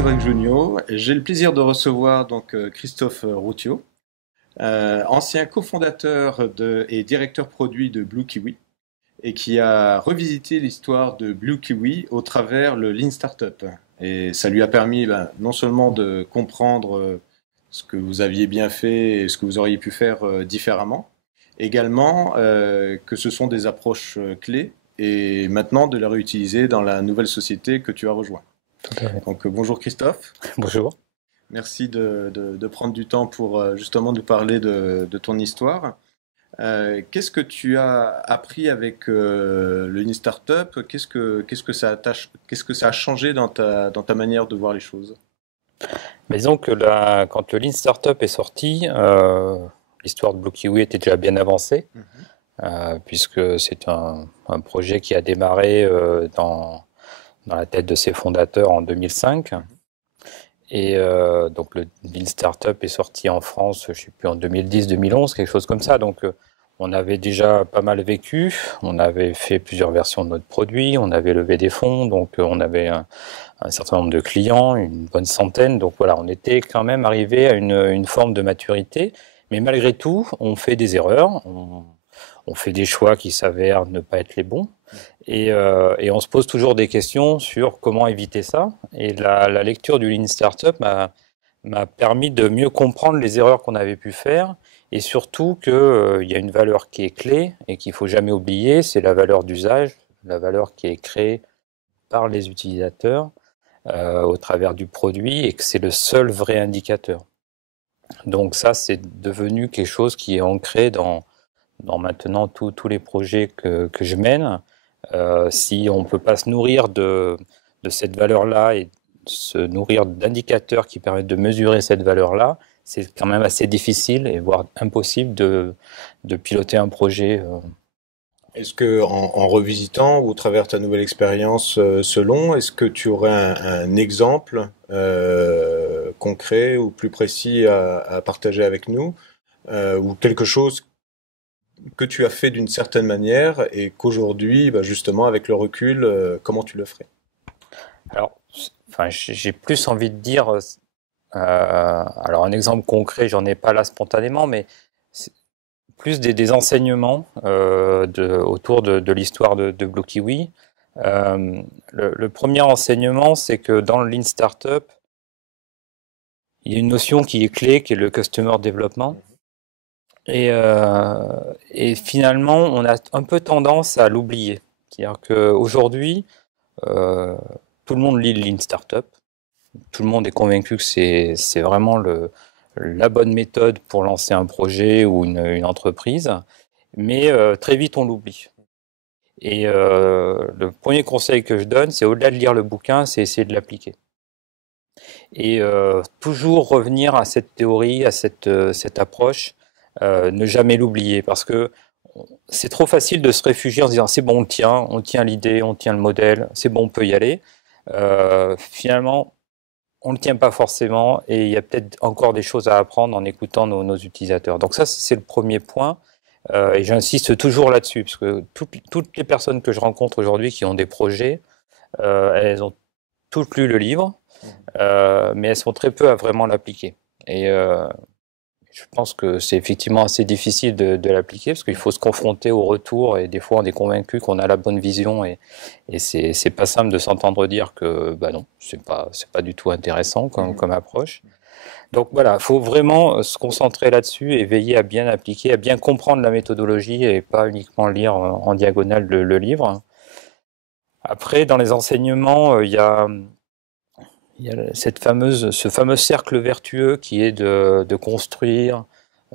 Cédric Jugnot. J'ai le plaisir de recevoir Christophe Routiot, ancien cofondateur et directeur produit de Blue Kiwi et qui a revisité l'histoire de Blue Kiwi au travers le Lean Startup. Et ça lui a permis non seulement de comprendre ce que vous aviez bien fait et ce que vous auriez pu faire différemment, également que ce sont des approches clés et maintenant de les réutiliser dans la nouvelle société que tu as rejoint. Tout à fait. Donc bonjour Christophe, Bonjour. merci de prendre du temps pour justement nous parler de ton histoire. Qu'est-ce que tu as appris avec le Lean Startup? Qu'est-ce que ça a changé dans ta manière de voir les choses? Mais disons que quand le Lean Startup est sorti, l'histoire de Blue Kiwi était déjà bien avancée, Mhm. puisque c'est un projet qui a démarré dans la tête de ses fondateurs en 2005. Et donc le Lean Startup est sorti en France, je ne sais plus, en 2010-2011, quelque chose comme ça. Donc on avait déjà pas mal vécu, on avait fait plusieurs versions de notre produit, on avait levé des fonds, donc on avait un certain nombre de clients, une bonne centaine. Donc voilà, on était quand même arrivé à une forme de maturité. Mais malgré tout, on fait des erreurs, on fait des choix qui s'avèrent ne pas être les bons. Et on se pose toujours des questions sur comment éviter ça. Et la lecture du Lean Startup m'a permis de mieux comprendre les erreurs qu'on avait pu faire et surtout qu'il y a une valeur qui est clé et qu'il ne faut jamais oublier, c'est la valeur d'usage, la valeur qui est créée par les utilisateurs au travers du produit et que c'est le seul vrai indicateur. Donc ça, c'est devenu quelque chose qui est ancré dans maintenant tous les projets que je mène. Si on ne peut pas se nourrir de cette valeur-là et se nourrir d'indicateurs qui permettent de mesurer cette valeur-là, c'est quand même assez difficile et voire impossible de piloter un projet. Est-ce que en revisitant ou au travers de ta nouvelle expérience est-ce que tu aurais un exemple concret ou plus précis à partager avec nous ou quelque chose que tu as fait d'une certaine manière et qu'aujourd'hui, justement, avec le recul, comment tu le ferais? Alors, enfin, j'ai plus envie de dire, alors un exemple concret, j'en ai pas là spontanément, mais c'est plus des enseignements autour de l'histoire de Blue Kiwi. Le premier enseignement, c'est que dans le Lean Startup, il y a une notion qui est clé, qui est le Customer Development. Et finalement, on a un peu tendance à l'oublier. C'est-à-dire qu'aujourd'hui, euh, tout le monde lit le Lean Startup. Tout le monde est convaincu que c'est vraiment la bonne méthode pour lancer un projet ou une entreprise. Mais très vite, on l'oublie. Et le premier conseil que je donne, c'est au-delà de lire le bouquin, c'est essayer de l'appliquer. Et toujours revenir à cette théorie, à cette approche, ne jamais l'oublier, parce que c'est trop facile de se réfugier en se disant c'est bon, on tient l'idée, on tient le modèle, c'est bon, on peut y aller. Finalement, on ne le tient pas forcément et il y a peut-être encore des choses à apprendre en écoutant nos utilisateurs. Donc ça, c'est le premier point. Et j'insiste toujours là-dessus, parce que toutes les personnes que je rencontre aujourd'hui qui ont des projets, elles ont toutes lu le livre, mais elles sont très peu à vraiment l'appliquer. Et je pense que c'est effectivement assez difficile de l'appliquer, parce qu'il faut se confronter au retour, et des fois on est convaincu qu'on a la bonne vision, et c'est pas simple de s'entendre dire que bah non, c'est pas du tout intéressant comme approche. Donc voilà, il faut vraiment se concentrer là-dessus et veiller à bien appliquer, à bien comprendre la méthodologie et pas uniquement lire en diagonale le livre. Après, dans les enseignements, il y a ce fameux cercle vertueux qui est de construire,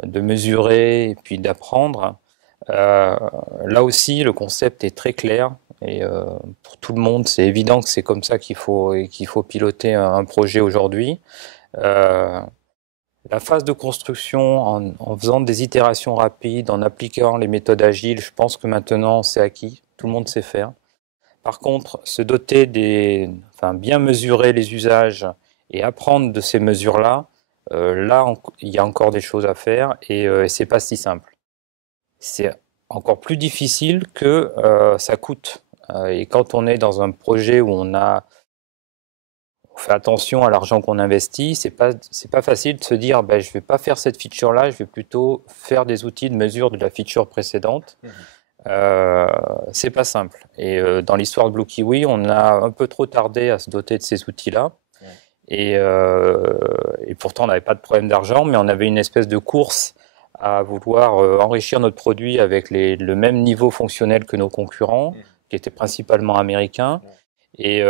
de mesurer et puis d'apprendre. Euh, Là aussi, le concept est très clair et pour tout le monde, c'est évident que c'est comme ça qu'il faut piloter un projet aujourd'hui. Euh, La phase de construction, en faisant des itérations rapides, en appliquant les méthodes agiles, je pense que maintenant c'est acquis, tout le monde sait faire. Par contre, se doter enfin, bien mesurer les usages et apprendre de ces mesures-là, il y a encore des choses à faire et c'est pas si simple. C'est encore plus difficile que ça coûte. Et quand on est dans un projet où on fait attention à l'argent qu'on investit. C'est pas facile de se dire, ben, je vais pas faire cette feature-là, je vais plutôt faire des outils de mesure de la feature précédente. C'est pas simple. Et dans l'histoire de Blue Kiwi, on a un peu trop tardé à se doter de ces outils-là. Et pourtant, on n'avait pas de problème d'argent, mais on avait une espèce de course à vouloir enrichir notre produit avec le même niveau fonctionnel que nos concurrents, qui étaient principalement américains. Et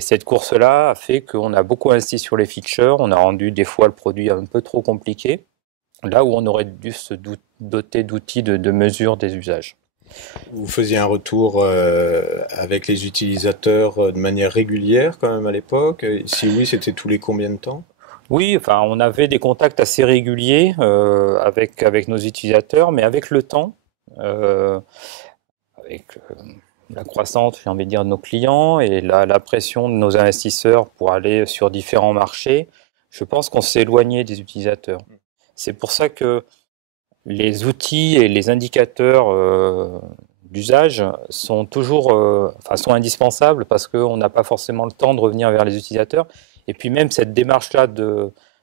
cette course-là a fait qu'on a beaucoup investi sur les features, on a rendu des fois le produit un peu trop compliqué, là où on aurait dû se doter d'outils de mesure des usages. Vous faisiez un retour avec les utilisateurs de manière régulière quand même à l'époque? Si oui, c'était tous les combien de temps? Oui, enfin, on avait des contacts assez réguliers avec nos utilisateurs, mais avec le temps, avec la croissance, j'ai envie de dire, de nos clients et la pression de nos investisseurs pour aller sur différents marchés, je pense qu'on s'est éloigné des utilisateurs. C'est pour ça que les outils et les indicateurs d'usage sont toujours, sont indispensables parce qu'on n'a pas forcément le temps de revenir vers les utilisateurs. Et puis même cette démarche-là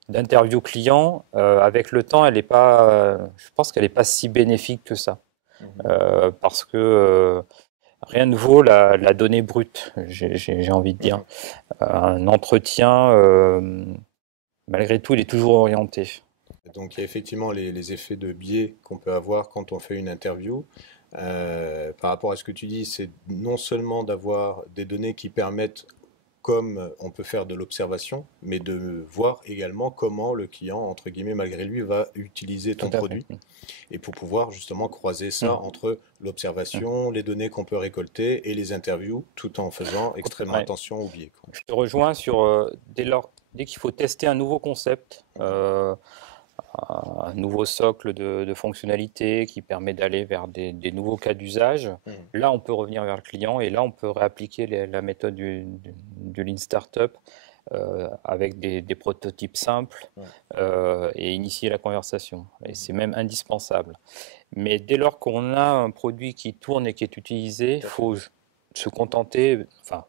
d'interview client, avec le temps, elle est pas, je pense qu'elle n'est pas si bénéfique que ça. Parce que rien ne vaut la donnée brute, j'ai envie de dire. Un entretien, malgré tout, il est toujours orienté. Donc il y a effectivement les effets de biais qu'on peut avoir quand on fait une interview. Par rapport à ce que tu dis, c'est non seulement d'avoir des données qui permettent, comme on peut faire de l'observation, mais de voir également comment le client, entre guillemets, malgré lui, va utiliser ton produit. Et pour pouvoir justement croiser ça entre l'observation, les données qu'on peut récolter et les interviews, tout en faisant extrêmement attention aux biais. Je te rejoins sur dès qu'il faut tester un nouveau concept, un nouveau socle de fonctionnalités qui permet d'aller vers des nouveaux cas d'usage. Là, on peut revenir vers le client et là, on peut réappliquer la méthode du Lean Startup avec des prototypes simples et initier la conversation. Et c'est même indispensable. Mais dès lors qu'on a un produit qui tourne et qui est utilisé, il faut se contenter, enfin,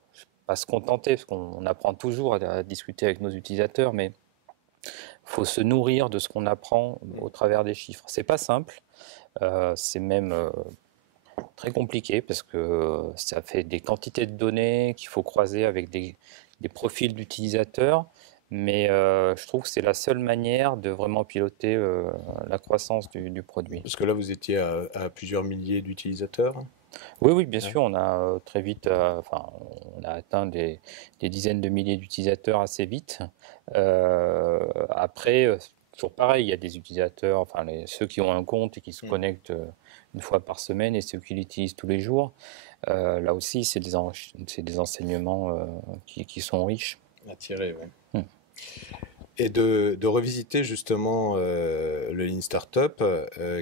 pas se contenter, parce qu'on apprend toujours à discuter avec nos utilisateurs, mais il faut se nourrir de ce qu'on apprend au travers des chiffres. C'est pas simple, c'est même très compliqué parce que ça fait des quantités de données qu'il faut croiser avec des profils d'utilisateurs, mais je trouve que c'est la seule manière de vraiment piloter la croissance du produit. Parce que là, vous étiez à plusieurs milliers d'utilisateurs. Oui, bien sûr, on a très vite, on a atteint des dizaines de milliers d'utilisateurs assez vite. Après, toujours pareil, il y a des utilisateurs, ceux qui ont un compte et qui se connectent une fois par semaine et ceux qui l'utilisent tous les jours. Là aussi, c'est des enseignements qui sont riches. À tirer, oui. Et de revisiter justement le Lean Startup,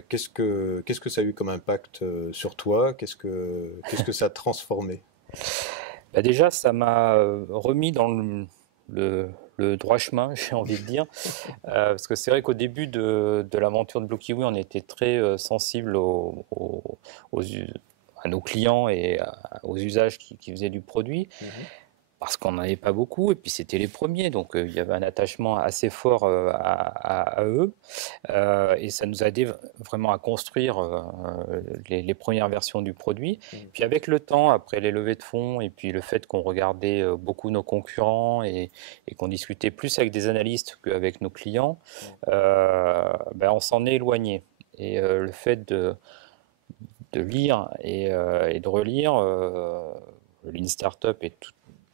qu'est-ce que ça a eu comme impact sur toi? Qu'est-ce que ça a transformé? Déjà, ça m'a remis dans le droit chemin, j'ai envie de dire. Parce que c'est vrai qu'au début de l'aventure de Blue Kiwi, on était très sensible à nos clients et aux usages qui faisaient du produit. Parce qu'on n'en avait pas beaucoup, et puis c'était les premiers, donc il y avait un attachement assez fort à eux, et ça nous a aidé vraiment à construire les premières versions du produit. Puis avec le temps, après les levées de fonds, et puis le fait qu'on regardait beaucoup nos concurrents et qu'on discutait plus avec des analystes qu'avec nos clients, on s'en est éloigné. Et le fait de lire et de relire le Lean Startup et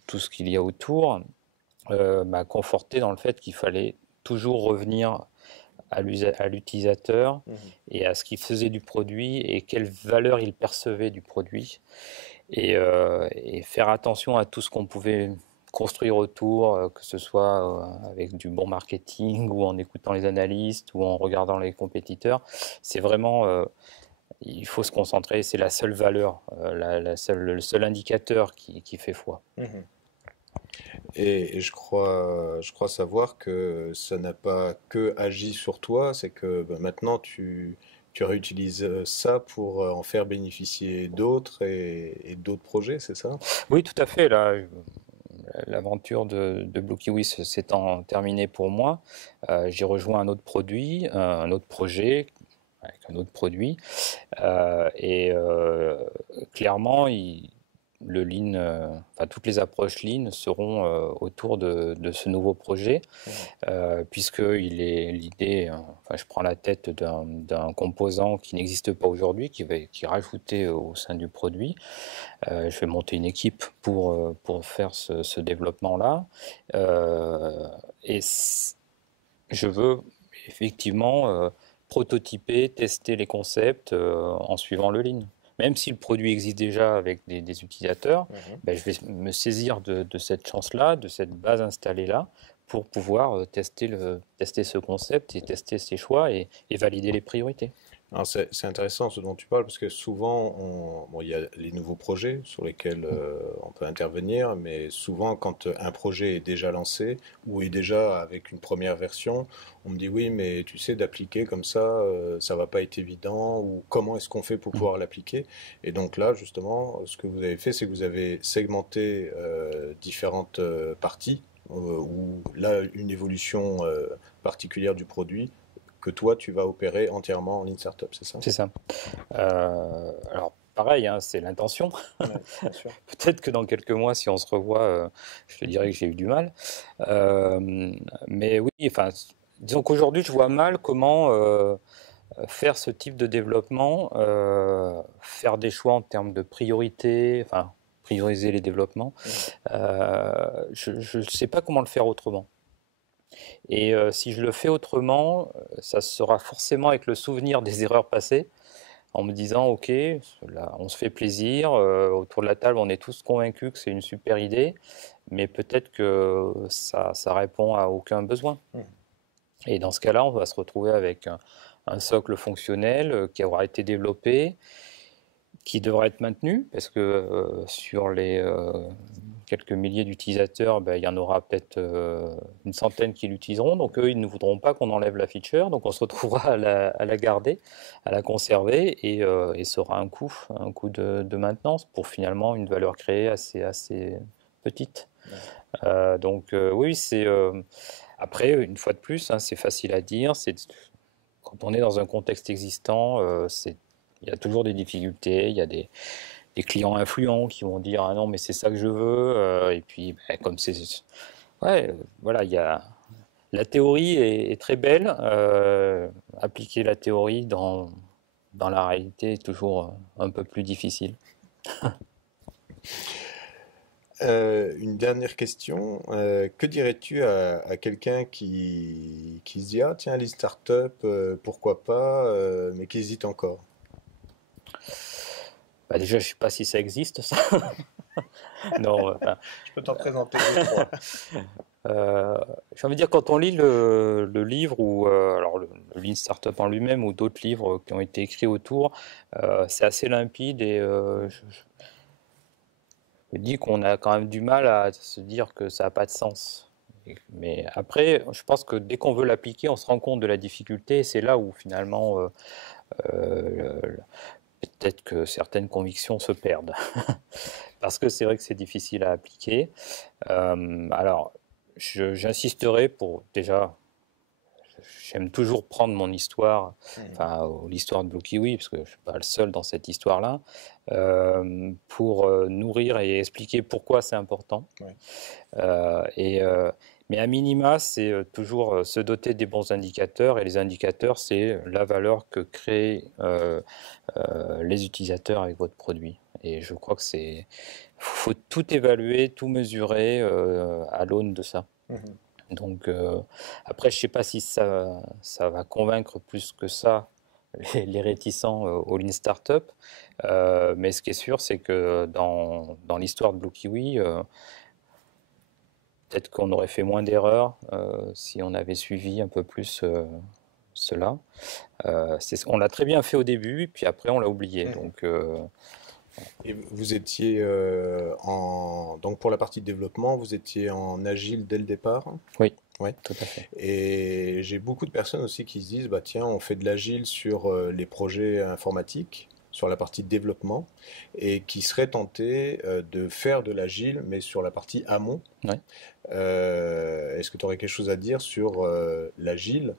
tout ce qu'il y a autour m'a conforté dans le fait qu'il fallait toujours revenir à l'utilisateur et à ce qu'il faisait du produit et quelle valeur il percevait du produit et faire attention à tout ce qu'on pouvait construire autour, que ce soit avec du bon marketing ou en écoutant les analystes ou en regardant les compétiteurs. C'est vraiment il faut se concentrer, c'est la seule valeur, le seul indicateur qui fait foi. Et je crois savoir que ça n'a pas que agi sur toi, c'est que maintenant tu réutilises ça pour en faire bénéficier d'autres et d'autres projets, c'est ça? Oui, tout à fait. Là, l'aventure de Blue Kiwi s'étant terminée pour moi, j'ai rejoint un autre produit, un autre projet avec un autre produit. Clairement, le lean, enfin, toutes les approches lean seront autour de ce nouveau projet, puisque l'idée, enfin, je prends la tête d'un composant qui n'existe pas aujourd'hui, qui est rajouté au sein du produit. Je vais monter une équipe pour faire ce développement-là. Et je veux effectivement prototyper, tester les concepts en suivant le lean. Même si le produit existe déjà avec des utilisateurs, ben, je vais me saisir de cette chance-là, de cette base installée-là, pour pouvoir tester ce concept et tester ses choix et valider les priorités. Alors, c'est intéressant ce dont tu parles parce que souvent, bon, il y a les nouveaux projets sur lesquels on peut intervenir, mais souvent quand un projet est déjà lancé ou est déjà avec une première version, on me dit oui, mais tu sais, d'appliquer comme ça va pas être évident ou comment est-ce qu'on fait pour pouvoir l'appliquer? Et donc là, justement, ce que vous avez fait, c'est que vous avez segmenté différentes parties ou là, une évolution particulière du produit que toi, tu vas opérer entièrement en Lean Startup, c'est ça? C'est ça. Alors, pareil, hein, c'est l'intention. Ouais, bien sûr. Peut-être que dans quelques mois, si on se revoit, je te dirais que j'ai eu du mal. Mais oui, enfin, disons qu'aujourd'hui, je vois mal comment faire ce type de développement, faire des choix en termes de priorité, enfin, prioriser les développements. Je ne sais pas comment le faire autrement. Et si je le fais autrement, ça sera forcément avec le souvenir des erreurs passées, en me disant, OK, là, on se fait plaisir, autour de la table, on est tous convaincus que c'est une super idée, mais peut-être que ça répond à aucun besoin. Et dans ce cas-là, on va se retrouver avec un socle fonctionnel qui aura été développé, qui devra être maintenu, parce que sur les quelques milliers d'utilisateurs, ben, il y en aura peut-être une centaine qui l'utiliseront, donc eux, ils ne voudront pas qu'on enlève la feature, donc on se retrouvera à la garder, à la conserver, et ça aura un coût de maintenance pour finalement une valeur créée assez petite. Donc oui, c'est... après, une fois de plus, hein, c'est facile à dire, quand on est dans un contexte existant, il y a toujours des difficultés, il y a des clients influents qui vont dire ah non mais c'est ça que je veux, et puis ben, comme c'est ouais, voilà, il y a la théorie est très belle, appliquer la théorie dans la réalité est toujours un peu plus difficile. Une dernière question. Que dirais-tu à quelqu'un qui se dit ah tiens les startups pourquoi pas mais qui hésite encore? Bah, déjà je sais pas si ça existe ça. Non, enfin, Je peux t'en présenter deux, trois. j'ai envie de dire, quand on lit le livre, ou alors le Lean Startup en lui-même, ou d'autres livres qui ont été écrits autour, c'est assez limpide, et je me dis qu'on a quand même du mal à se dire que ça n'a pas de sens. Mais après, je pense que dès qu'on veut l'appliquer, on se rend compte de la difficulté, et c'est là où finalement peut-être que certaines convictions se perdent. Parce que c'est vrai que c'est difficile à appliquer. Alors, j'insisterai pour déjà, j'aime toujours prendre mon histoire, enfin l'histoire de Blue Kiwi, parce que je ne suis pas le seul dans cette histoire-là, pour nourrir et expliquer pourquoi c'est important. Ouais. Mais à minima, c'est toujours se doter des bons indicateurs, et les indicateurs, c'est la valeur que créent les utilisateurs avec votre produit. Et je crois que faut tout évaluer, tout mesurer à l'aune de ça. Donc après, je ne sais pas si ça va convaincre plus que ça les réticents au Lean Startup, mais ce qui est sûr, c'est que dans l'histoire de Blue Kiwi, peut-être qu'on aurait fait moins d'erreurs si on avait suivi un peu plus cela. On l'a très bien fait au début, puis après on l'a oublié. Donc, Et vous étiez donc pour la partie développement, vous étiez en agile dès le départ? oui, Ouais. tout à fait. Et j'ai beaucoup de personnes aussi qui se disent bah tiens, on fait de l'agile sur les projets informatiques. sur la partie développement et qui seraient tentés de faire de l'agile, mais sur la partie amont. Ouais. Est-ce que tu aurais quelque chose à dire sur l'agile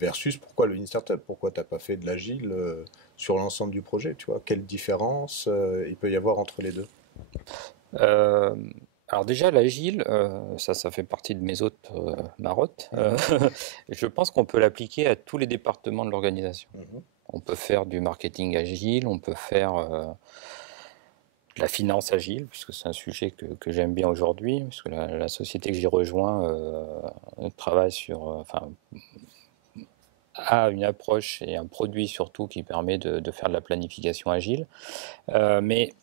versus pourquoi le Lean Startup? Pourquoi tu n'as pas fait de l'agile sur l'ensemble du projet, tu vois? Quelle différence il peut y avoir entre les deux? Euh, alors déjà, l'agile, ça fait partie de mes autres marottes. Je pense qu'on peut l'appliquer à tous les départements de l'organisation. On peut faire du marketing agile, on peut faire de la finance agile, puisque c'est un sujet que j'aime bien aujourd'hui, puisque la société que j'ai rejoint travaille sur, a une approche et un produit surtout qui permet de faire de la planification agile. Mais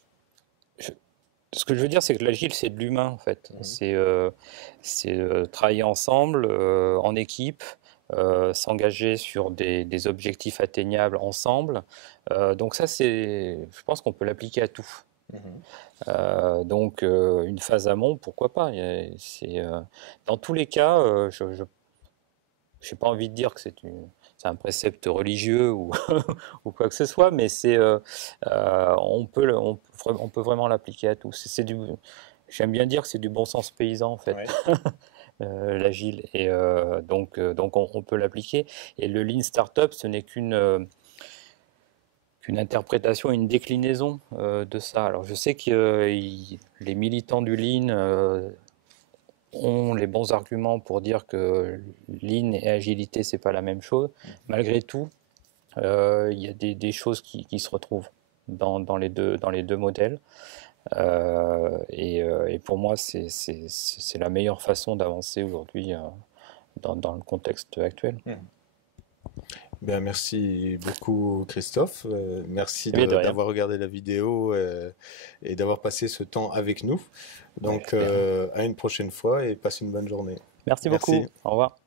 ce que je veux dire, c'est que l'agile, c'est de l'humain, en fait. C'est travailler ensemble, en équipe, s'engager sur des objectifs atteignables ensemble. Donc ça, je pense qu'on peut l'appliquer à tout. Donc une phase amont, pourquoi pas? Dans tous les cas, je n'ai pas envie de dire que c'est un précepte religieux ou, ou quoi que ce soit, mais on peut vraiment l'appliquer à tout. J'aime bien dire que c'est du bon sens paysan, en fait, l'agile. Et donc on peut l'appliquer. Et le Lean Startup, ce n'est qu'une interprétation, une déclinaison de ça. Alors je sais que les militants du Lean ont les bons arguments pour dire que Lean et agilité, c'est pas la même chose. Malgré tout, il y a des choses qui se retrouvent dans les deux modèles. Et pour moi, c'est la meilleure façon d'avancer aujourd'hui dans le contexte actuel. Bien, merci beaucoup Christophe, merci d'avoir regardé la vidéo et d'avoir passé ce temps avec nous. Donc à une prochaine fois et passe une bonne journée. Merci beaucoup, au revoir.